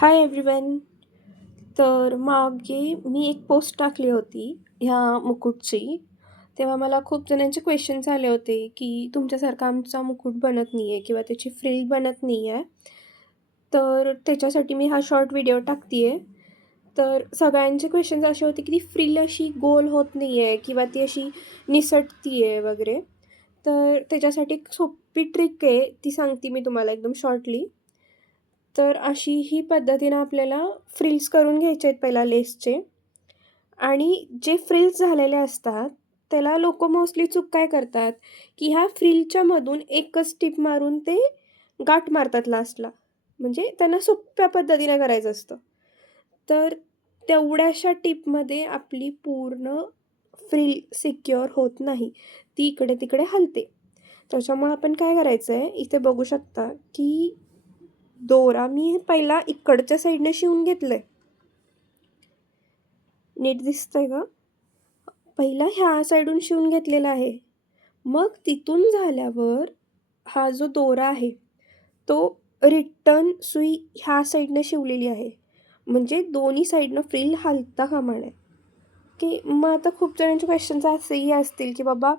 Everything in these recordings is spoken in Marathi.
Hi everyone. तर मागे मी एक पोस्ट टाकली होती ह्या मुकुटची. तेव्हा मला खूप जणांचे क्वेश्चन्स आले होते की तुमच्यासारखा आमचा मुकुट बनत नाही आहे किंवा त्याची फ्रिल बनत नाही आहे. तर त्याच्यासाठी मी हा शॉर्ट व्हिडिओ टाकते आहे. तर सगळ्यांचे क्वेश्चन्स असे होते की ती फ्रिल अशी गोल होत नाही आहे किंवा ती अशी निसटती आहे वगैरे. तर त्याच्यासाठी एक सोपी ट्रिक आहे, ती सांगते मी तुम्हाला एकदम शॉर्टली. तर अशी ही पद्धतीनं आपल्याला फ्रिल्स करून घ्यायचे आहेत पहिला लेसचे. आणि जे फ्रिल्स झालेले असतात, त्याला लोकं मोस्टली चूक काय करतात, की ह्या फ्रिलच्या मधून एकच टिप मारून ते गाठ मारतात लास्टला. म्हणजे त्यांना सोप्या पद्धतीने करायचं असतं. तर तेवढ्याशा टिपमध्ये आपली पूर्ण फ्रिल सिक्युअर होत नाही. ती इकडे-तिकडे हलते. त्याच्यामुळे आपण काय करायचं आहे, इथे बघू शकता, की दोरा मी पहिला इकडच्या साईडने शिवून घेतलंय. नीट दिसतंय का? पहिला ह्या साईडून शिवून घेतलेला आहे. मग तिथून झाल्यावर हा जो दोरा आहे, तो रिटर्न सुई ह्या साईडने शिवलेली आहे. म्हणजे दोन्ही साईडनं फ्रिल हलता कामा नये. की मग आता खूप जणांचे क्वेश्चन्स असेही असतील, की बाबा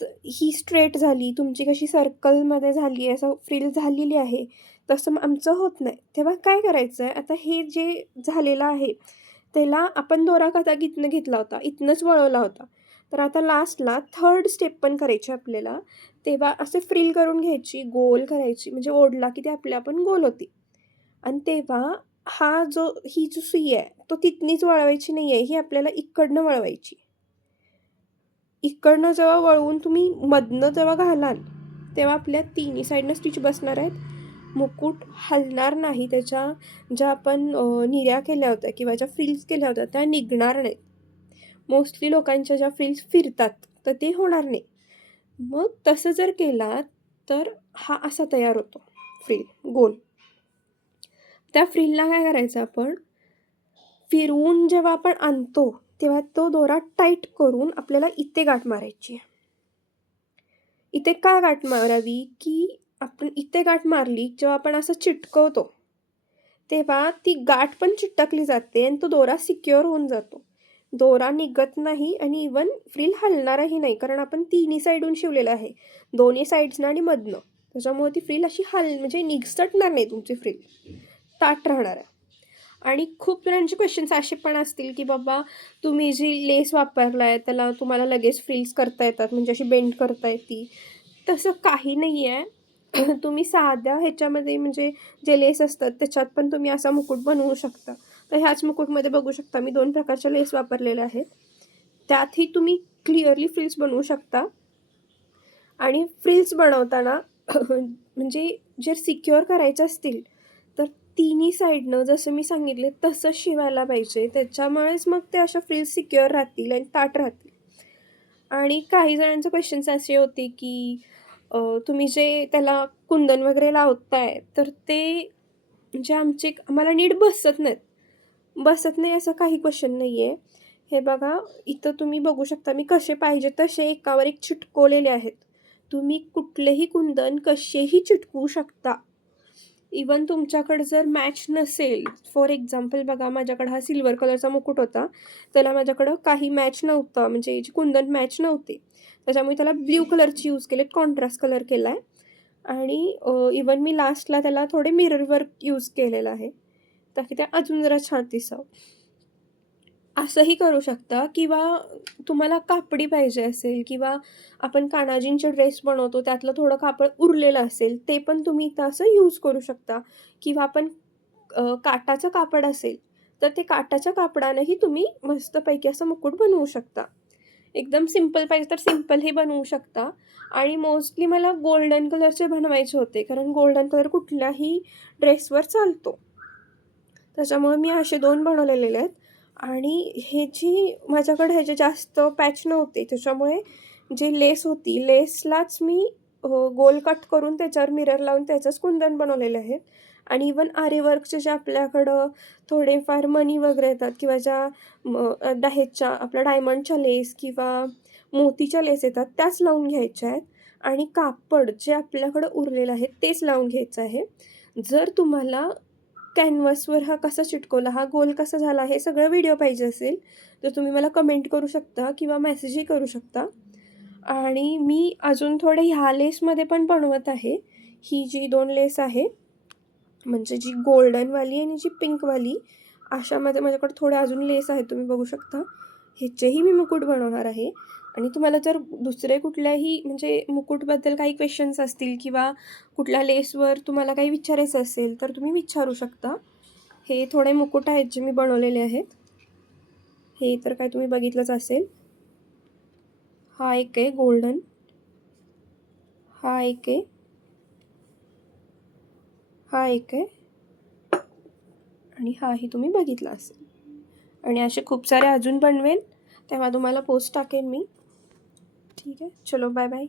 ही स्ट्रेट झाली, तुमची कशी सर्कलमध्ये झाली आहे, असं फ्रिल झालेली आहे, तसं मग आमचं होत नाही. तेव्हा काय करायचं आहे, आता हे जे झालेलं आहे, त्याला आपण दोरा कसा इथनं घेतला होता, इथनंच वळवला होता. तर आता लास्टला थर्ड स्टेप पण करायची आपल्याला. तेव्हा असे फ्रिल करून घ्यायची, गोल करायची, म्हणजे ओढला की ते आपल्या आपण गोल होती. आणि तेव्हा ही जी सुई आहे, तो तिथनीच वळवायची नाही आहे, ही आपल्याला इकडनं वळवायची. इकडनं जेव्हा वळवून तुम्ही मधनं जेव्हा घालाल, तेव्हा आपल्या तिन्ही साईडनं स्टिच बसणार आहेत. मुकुट हलणार नाही. त्याच्या ज्या आपण निर्या केल्या होत्या किंवा ज्या फ्रिल्स केल्या होत्या, त्या निघणार नाहीत. मोस्टली लोकांच्या ज्या फ्रिल्स फिरतात, तर ते होणार नाही. मग तसं जर केलात, तर हा असा तयार होतो फ्रिल गोल. त्या फ्रिलला काय करायचं आपण, फिरवून जेव्हा आपण आणतो, तेव्हा तो दोरा टाईट करून आपल्याला इथे गाठ मारायची आहे. इथे का गाठ मारावी, की आपण इथे गाठ मारली, जेव्हा आपण असं चिटकवतो, तेव्हा ती गाठ पण चिटकली जाते आणि तो दोरा सिक्युअर होऊन जातो. दोरा निघत नाही आणि इव्हन फ्रिल हलणारही नाही, कारण आपण तिन्ही साईडून शिवलेलं आहे. दोन्ही साईड्सनं आणि मधनं. त्याच्यामुळे ती फ्रिल अशी म्हणजे निसटणार नाही तुमची फ्रिल. ताठ राहणार आहे. आणि खूप जणांचे क्वेश्चन्स असे पण असतील, की बाबा तुम्ही जी लेस वापरलाय त्याला तुम्हाला लगेच फ्रिल्स करता येतात, म्हणजे अशी बेंड करता येते. तसं काही नाही आहे. तुम्ही साध्या ह्याच्यामध्ये म्हणजे जे लेस असतात त्याच्यात पण तुम्ही असा मुकुट बनवू शकता. तर ह्याच मुकुटमध्ये बघू शकता मी 2 प्रकारच्या लेस वापरलेल्या आहेत. त्यातही तुम्ही क्लिअरली फ्रिल्स बनवू शकता. आणि फ्रिल्स बनवताना म्हणजे जर सिक्युअर करायचे असतील, तर तिन्ही साईडनं जसं मी सांगितले तसंच शिवायला पाहिजे. त्याच्यामुळेच मग ते अशा फ्रिल्स सिक्युअर राहतील आणि ताठ राहतील. आणि काही जणांचे क्वेश्चन्स असे होते, की तुम्ही जे त्याला कुंदन वगैरे लावताय, तर ते म्हणजे आम्हाला नीट बसत नाहीत. बसत नाही असं काही क्वेश्चन नाही आहे. हे बघा, इथं तुम्ही बघू शकता मी कसे पाहिजे तसे एकावर एक चिटकवलेले आहेत. तुम्ही कुठलेही कुंदन कसेही चिटकवू शकता. इवन तुमच्याकडे जर मॅच नसेल, फॉर एक्झाम्पल बघा माझ्याकडे हा सिल्वर कलरचा मुकुट होता. त्याला माझ्याकडं काही मॅच नव्हतं, म्हणजे जे कुंदन मॅच नव्हते. त्याच्यामुळे त्याला ब्ल्यू कलरची यूज केले, कॉन्ट्रास्ट कलर केला आहे. आणि इवन मी लास्टला त्याला थोडे मिरर वर्क यूज केलेलं आहे, ताकी ते अजून जरा छान दिसावं. असंही करू शकता किंवा तुम्हाला कापडी पाहिजे असेल किंवा आपण कान्हाजींचे ड्रेस बनवतो त्यातलं थोडं कापड उरलेलं असेल, ते पण तुम्ही इथं असं यूज करू शकता. किंवा आपण काठाचं कापड असेल, तर ते काठाच्या कापडानंही तुम्ही मस्तपैकी असं मुकुट बनवू शकता. एकदम सिंपल पाहिजे तर सिंपलही बनवू शकता. आणि मोस्टली मला गोल्डन कलरचे बनवायचे होते, कारण गोल्डन कलर कुठल्याही ड्रेसवर चालतो. त्याच्यामुळे मी असे 2 बनवलेले आहेत. आणि माझ्याकडे ह्याचे जास्त पॅच नव्हते, त्याच्यामुळे जी लेस होती, लेसलाच मी गोल कट करून त्याच्यावर मिरर लावून त्याचंच कुंदन बनवलेले आहेत. आणि इवन आरीवर्कचे जे आपल्याकडं थोडेफार मणी वगैरे येतात किंवा ज्या ह्याच्या आपल्या डायमंडच्या लेस किंवा मोतीच्या लेस येतात, त्याच लावून घ्यायच्या आहेत. आणि कापड जे आपल्याकडं उरलेलं आहे तेच लावून घ्यायचं आहे. जर तुम्हाला कॅनव्हासवर हा कसा चिटकवला, हा गोल कसा झाला, हे सगळं व्हिडिओ पाहिजे असेल तर तुम्ही मला कमेंट करू शकता किंवा मेसेजही करू शकता. आणि मी अजून थोडे ह्या लेसमध्ये पण बनवत आहे. ही जी 2 लेस आहे, म्हणजे जी गोल्डनवाली आणि जी पिंकवाली, अशामध्ये माझ्याकडे थोड्या अजून लेस आहेत, तुम्ही बघू शकता. ह्याचेही मी मुकुट बनवणार आहे. आणि तुम्हाला जर दुसरे कुठल्याही म्हणजे मुकुटबद्दल काही क्वेश्चन्स असतील किंवा कुठल्या लेसवर तुम्हाला काही विचारायचं असेल तर तुम्ही विचारू शकता. हे थोडे मुकुट आहेत जे मी बनवलेले आहेत. हे तर काय तुम्ही बघितलंच असेल. हा एक आहे गोल्डन, हा एक आहे, हा एक आहे आणि हाही तुम्ही बघितला असेल. आणि असे खूप सारे अजून बनवेन, तेव्हा तुम्हाला पोस्ट टाकेन मी. ठीक आहे, चलो बाय बाय.